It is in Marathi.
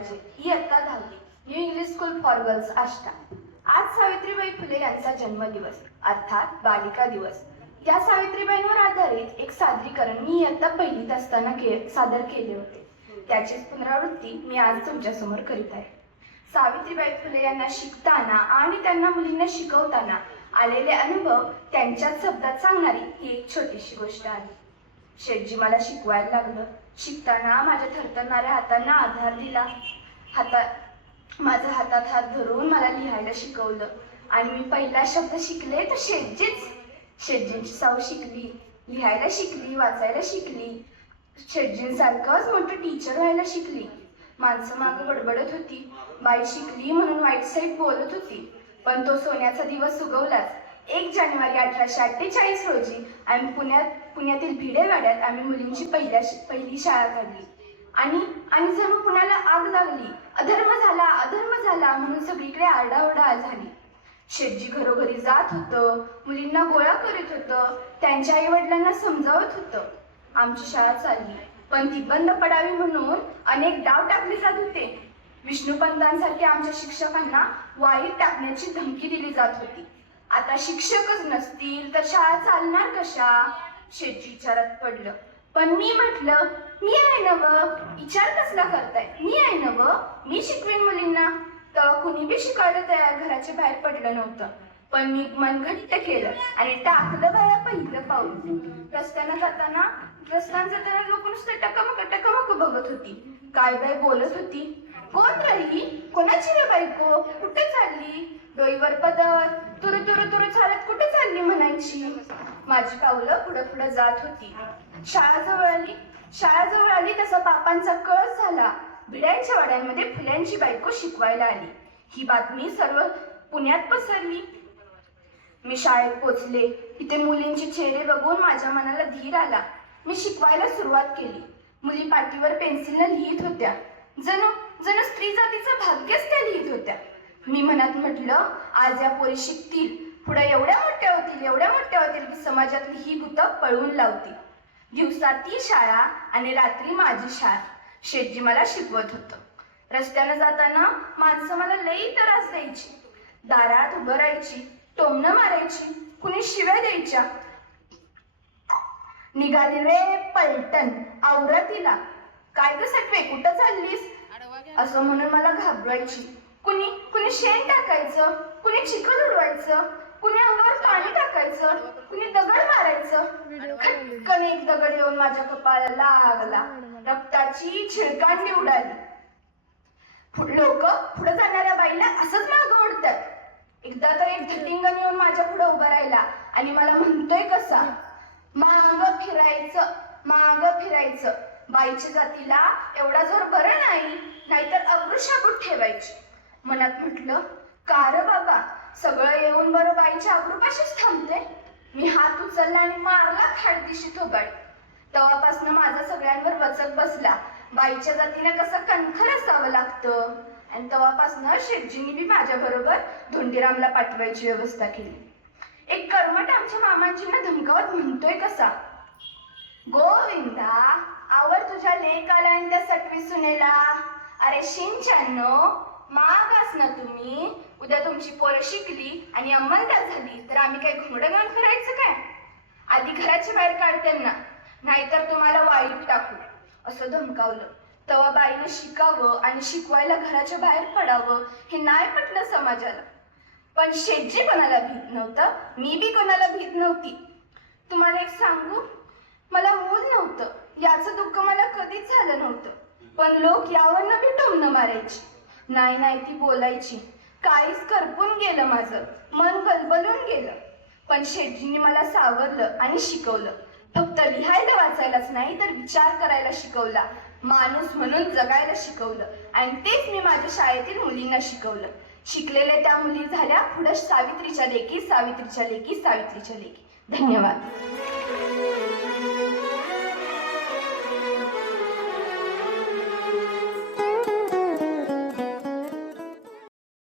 राजे, इयत्ता 10वी, new English school for girls Ashta. आज सावित्रीबाई फुले यांचा जन्मदिवस अर्थात बालिका दिवस. या सावित्रीबाईंवर आधारित एक सादरीकरण मी इयत्ता 1लीत असताना सादर केले होते. त्याचीच पुनरावृत्ती मी आज तुमच्यासमोर करीत आहे. सावित्रीबाई फुले यांना शिकताना आणि त्यांना मुलींना शिकवताना आलेले अनुभव त्यांच्याच शब्दात सांगणारी ही एक छोटीशी गोष्ट आहे. शेठजी मला शिकवायला लागलं. शिकताना माझ्या थरथरणाऱ्या हातांना आधार दिला. माझ्या हातात हात धरून मला लिहायला शिकवलं आणि मी पहिला शब्द शिकले तर शेठजींची साव शिकली, लिहायला शिकली, वाचायला शिकली. शेठजींसारखंच मोठं टीचर व्हायला शिकली. माणसं मागं बडबडत होती, बाई शिकली म्हणून वाईट साईड बोलत होती. पण तो सोन्याचा दिवस उगवलाच. 1 जानेवारी 1848 रोजी आम्ही पुण्यातील भिडेवाड्यात आम्ही मुलींची पहिली शाळा काढली आणि जणू पुण्याला आग लागली. अधर्म झाला म्हणून सगळीकडे आरडाओरडा झाली. शेठजी घरोघरी जात होतं, मुलींना गोळा करीत होतं, त्यांच्या आई वडिलांना समजावत होतं. आमची शाळा चालली, पण ती बंद पडावी म्हणून अनेक डाव टाकले जात होते. विष्णुपंतांसारख्या आमच्या शिक्षकांना वाईट टाकण्याची धमकी दिली जात होती. आता शिक्षकच नसतील तर शाळा चालणार कशा? शेठजी विचारात पडलं. पण मी म्हटलं, मी आहे नव, विचार कसला करताय? मी आहे नव, मी शिकवेन मुलींना. तर कुणी बी शिकायला तयार घराच्या बाहेर पडलं नव्हतं. पण मी मन घट्ट केलं आणि टाकलं बाया पहिलं पाऊल. रस्त्यानं जाताना लोक नुसतं टकमक बघत होती. काय बाई बोलत होती, कोण रही, कोणाची रे बायको, कुठे चालली, डोईवर पदर, तुरु चालत कुठे चालली म्हणायची. माझी पावलं पुढं जात होती. शाळा जवळ आली तसा पापांचा कळस झाला. भिड्यांच्या वाड्यांमध्ये फुल्यांची बायको शिकवायला आली. ही बातमी सर्व पुण्यात पसरली. मी शाळेत पोचले. तिथे मुलींचे चेहरे बघून माझ्या मनाला धीर आला. मी शिकवायला सुरुवात केली. मुली पाटीवर पेन्सिलनं लिहित होत्या. जणू स्त्री जातीचं भाग्यच त्या लिहित होत्या. मी मनात म्हटलं, आज या पोरी शिकतील, पुढे एवढ्या मोठ्या होतील की समाजातली ही भूतं पळवून लावतील. दिवसा ती शाळा आणि रात्री माझी शाळा. शेठजी मला शिकवत होतं. रस्त्यानं जाताना माणसं मला लई त्रास द्यायची. दारात उभं राहायची, टोमणं मारायची, कुणी शिव्या द्यायच्या. निघाली रे पलटण आवरतीला, काय ग सटवे कुठं चाललीस असं म्हणून मला घाबरायची. कुणी शेण टाकायचं, कुणी चिखल उडवायचं, कुणी अंगावर पाणी टाकायचं, कुणी दगड मारायचं. खटकन एक दगड येऊन माझ्या कपाळाला लागला. रक्ताची छिळकांडी उडाली. लोक पुढे जाणाऱ्या बाईला असंच मागं ओढतात. एकदा तर एक धिटिंगण येऊन माझ्या पुढे उभा राहिला आणि मला म्हणतोय कसा, माग फिरायचं. बाईच्या जातीला एवढा जोर बरं नाही, नाहीतर अब्रूशाबूत ठेवायची. मनात म्हटलं, कार बाबा, सगळं येऊन बरं बाईच्या अब्रूपाशीच थांबते. मी हात उचलला आणि मारला खाडदिशी थोबाड. तेव्हापासून माझा सगळ्यांवर वचक बसला. बाईच्या जातीने कसं कणखर असावं लागतं. आणि तेव्हापासून शेठजींनी बी माझ्या बरोबर धोंडीरामला पाठवायची व्यवस्था केली. एक कर्मट आमच्या मामांजींना धमकावत म्हणतोय कसा, गोविंदा, आवर तुझ्या लेक आला आणि त्या सटवी सुनेला. अरे शिंच्यानो, मागास ना तुम्ही. उद्या तुमची पोरं शिकली आणि अंमलदार झाली तर आम्ही काय घोडं घेऊन फिरायचं काय? आधी घराच्या बाहेर काढते ना, नाहीतर तुम्हाला वाईट टाकू असं धमकावलं. तेव्हा बाईनं शिकावं आणि शिकवायला घराच्या बाहेर पडावं हे नाही पटलं समाजाला. पण शेठजी कोणाला भीत नव्हतं, मी बी कोणाला भीत नव्हती. तुम्हाला एक सांगू, मला मूल नव्हतं, याचं दुःख मला कधीच झालं नव्हतं. पण लोक यावरनं बी टोमणं मारायची. नाही ती बोलायची. काहीच करपून गेलं, माझं मन गलबलून गेलं. पण शेठजींनी मला सावरलं आणि शिकवलं. फक्त लिहायला वाचायलाच नाही तर विचार करायला शिकवला. माणूस म्हणून जगायला शिकवलं. आणि तेच मी माझ्या शाळेतील मुलींना शिकवलं. शिकलेल्या त्या मुली झाल्या पुढे सावित्रीच्या लेकी. धन्यवाद.